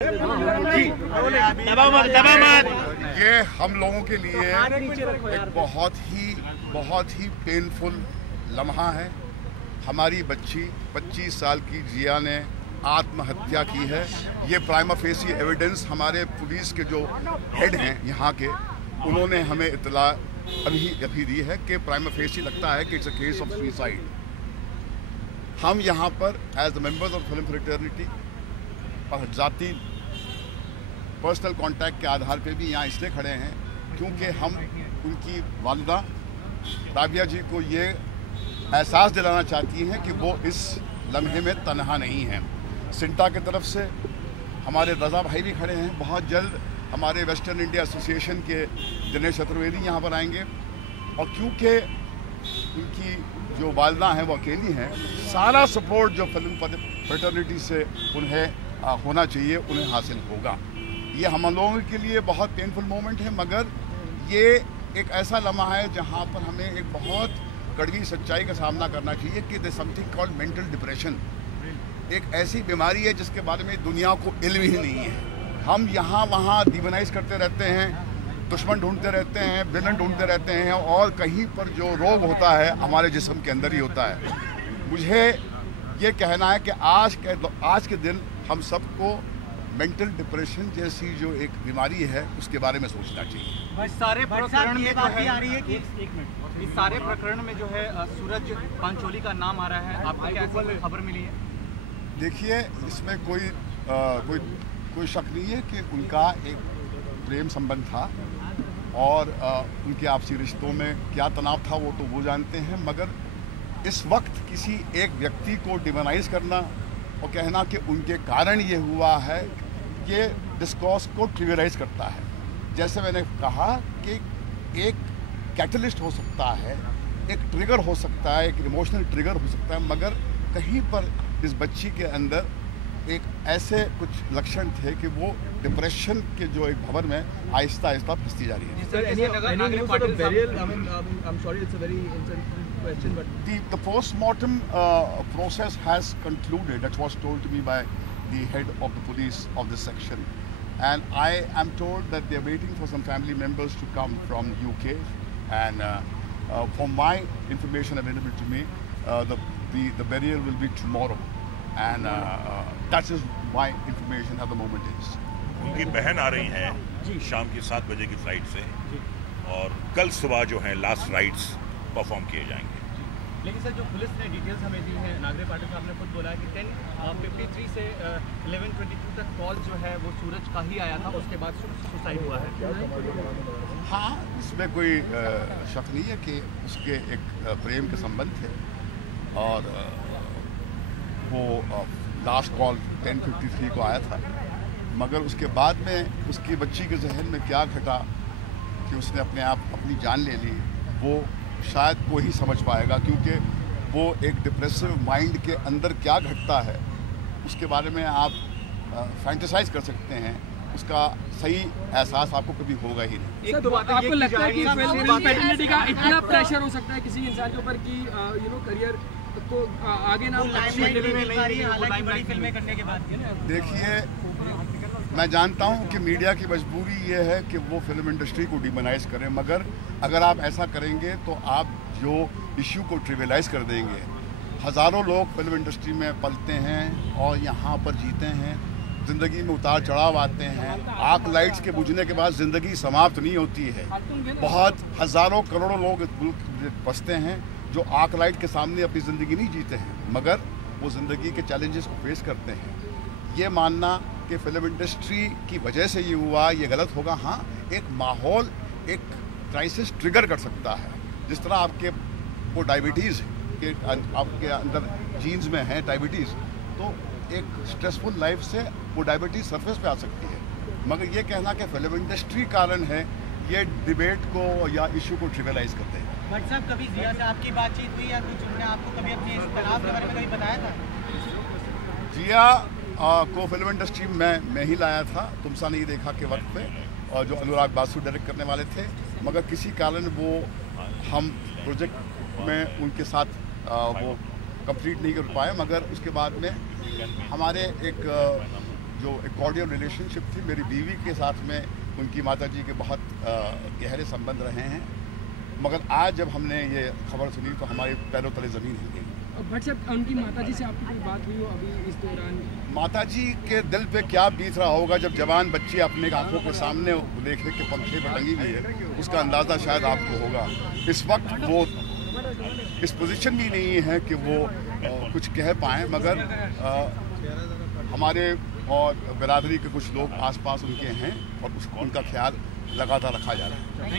ये हम लोगों के लिए एक बहुत ही पेनफुल लम्हा है। हमारी बच्ची 25 साल की जिया ने आत्महत्या की है। ये प्राइमा फेसी एविडेंस हमारे पुलिस के जो हेड हैं यहाँ के, उन्होंने हमें इत्तला अभी दी है कि प्राइमा फेसी लगता है कि it's a case of suicide. हम यहाँ पर as the members of film fraternity जाति पर्सनल कांटेक्ट के आधार पे भी यहाँ इसलिए खड़े हैं क्योंकि हम उनकी वालिदा राबिया जी को ये एहसास दिलाना चाहती हैं कि वो इस लम्हे में तन्हा नहीं हैं। सिंटा की तरफ से हमारे रज़ा भाई भी खड़े हैं। बहुत जल्द हमारे वेस्टर्न इंडिया एसोसिएशन के दिनेश चतुर्वेदी यहाँ पर आएंगे और क्योंकि उनकी जो वालिदा हैं वो अकेली हैं, सारा सपोर्ट जो फिल्म फ्रेटर्निटी से उन्हें होना चाहिए उन्हें हासिल होगा। ये हम लोगों के लिए बहुत पेनफुल मोमेंट है, मगर ये एक ऐसा लम्हा है जहाँ पर हमें एक बहुत कड़वी सच्चाई का सामना करना चाहिए कि they something called mental depression एक ऐसी बीमारी है जिसके बारे में दुनिया को इल्म ही नहीं है। हम यहाँ वहाँ डिमोनाइज करते रहते हैं, दुश्मन ढूंढते रहते हैं, विलन ढूंढते रहते हैं और कहीं पर जो रोग होता है हमारे जिस्म के अंदर ही होता है। मुझे ये कहना है कि आज के दिन हम सबको मेंटल डिप्रेशन जैसी जो एक बीमारी है उसके बारे में सोचना चाहिए। इस सारे प्रकरण में जो है इस सारे प्रकरण में जो है सूरज पांचोली का नाम आ रहा है, आपको क्या ऐसी खबर मिली है? देखिए, इसमें कोई शक नहीं है कि उनका एक प्रेम संबंध था और उनके आपसी रिश्तों में क्या तनाव था वो तो वो जानते हैं, मगर इस वक्त किसी एक व्यक्ति को डिमोनाइज करना और कहना कि उनके कारण ये हुआ है, ये डिस्कोर्स को ट्रिगराइज करता है। जैसे मैंने कहा कि एक कैटलिस्ट हो सकता है, एक ट्रिगर हो सकता है, एक इमोशनल ट्रिगर हो सकता है, मगर कहीं पर इस बच्ची के अंदर एक ऐसे कुछ लक्षण थे कि वो डिप्रेशन के जो एक भंवर में आहिस्ता आहिस्ता फंसती जा रही है। The post-mortem process has concluded. That was told to me by the head of the police of this section, and I am told that they are waiting for some family members to come from UK. And from my information available to me, the burial will be tomorrow, and that is my information at the moment is. उनकी बहन आ रही हैं शाम की 7 बजे की flight से और कल सुबह जो है लास्ट राइट्स परफॉर्म किए जाएंगे। लेकिन सर, जो पुलिस ने डिटेल्स हमें दी है, नागरे पाटिल साहब ने खुद बोला है कि 10:53 से 11:22 तक कॉल जो है वो सूरज का ही आया था, उसके बाद सुसाइड हुआ है। हाँ, इसमें कोई शक नहीं है कि उसके एक प्रेम के संबंध थे और वो लास्ट कॉल 10:53 को आया था, मगर उसके बाद में उसकी बच्ची के जहन में क्या घटा कि उसने अपनी जान ले ली, वो शायद वो ही समझ पाएगा, क्योंकि वो एक डिप्रेसिव माइंड के अंदर क्या घटता है उसके बारे में आप फैंटेसाइज कर सकते हैं, उसका सही एहसास आपको कभी होगा ही नहीं। आपको लगता है कि फ्रेटर्निटी का इतना प्रेशर हो सकता है किसी इंसान के ऊपर कि करियर को आगे ना फिल्में करने के बाद? देखिए, मैं जानता हूं कि मीडिया की मजबूरी ये है कि वो फिल्म इंडस्ट्री को डिमोनाइज करें, मगर अगर आप ऐसा करेंगे तो आप जो इश्यू को ट्रिविलाइज कर देंगे। हज़ारों लोग फिल्म इंडस्ट्री में पलते हैं और यहाँ पर जीते हैं, ज़िंदगी में उतार चढ़ाव आते हैं। आग लाइट्स के बुझने के बाद ज़िंदगी समाप्त नहीं होती है। बहुत हज़ारों करोड़ों लोग इस मुल्क में बसते हैं जो आग लाइट के सामने अपनी ज़िंदगी नहीं जीते हैं, मगर वो ज़िंदगी के चैलेंजेस को फेस करते हैं। ये मानना कि फिल्म इंडस्ट्री की वजह से ये हुआ, ये गलत होगा। हाँ, एक माहौल एक क्राइसिस ट्रिगर कर सकता है। जिस तरह आपके वो डायबिटीज़ के आपके अंदर जीन्स में है डायबिटीज़, तो एक स्ट्रेसफुल लाइफ से वो डायबिटीज़ सरफेस पे आ सकती है, मगर ये कहना कि फिल्म इंडस्ट्री कारण है, ये डिबेट को या इशू को ट्रिविलाइज करते हैं। बट साहब, कभी जिया से आपकी बातचीत हुई या कुछ उन्होंने आपको कभी अपने इस तनाव के बारे में कभी बताया था? जिया को फिल्म इंडस्ट्री में मैं ही लाया था तुमसा नहीं देखा के वक्त पे, और जो अनुराग बासु डायरेक्ट करने वाले थे, मगर किसी कारण वो हम प्रोजेक्ट में उनके साथ वो कंप्लीट नहीं कर पाए। मगर उसके बाद में हमारे एक जो एक कॉर्डियल रिलेशनशिप थी मेरी बीवी के साथ में, उनकी माताजी के बहुत गहरे संबंध रहे हैं, मगर आज जब हमने ये खबर सुनी तो हमारे पैरों तले ज़मीन हिल गई। भट्ट साहब, उनकी माताजी से आपकी कोई बात हुई हो अभी इस दौरान? माताजी के दिल पे क्या बीत रहा होगा जब जवान बच्ची अपने आंखों के सामने देखे कि पंखे पर टंगी हुई है, उसका अंदाज़ा शायद आपको होगा। इस वक्त वो इस पोजीशन भी नहीं है कि वो कुछ कह पाएँ, मगर हमारे और बिरादरी के कुछ लोग आसपास उनके हैं और उनका ख्याल लगातार रखा जा रहा है।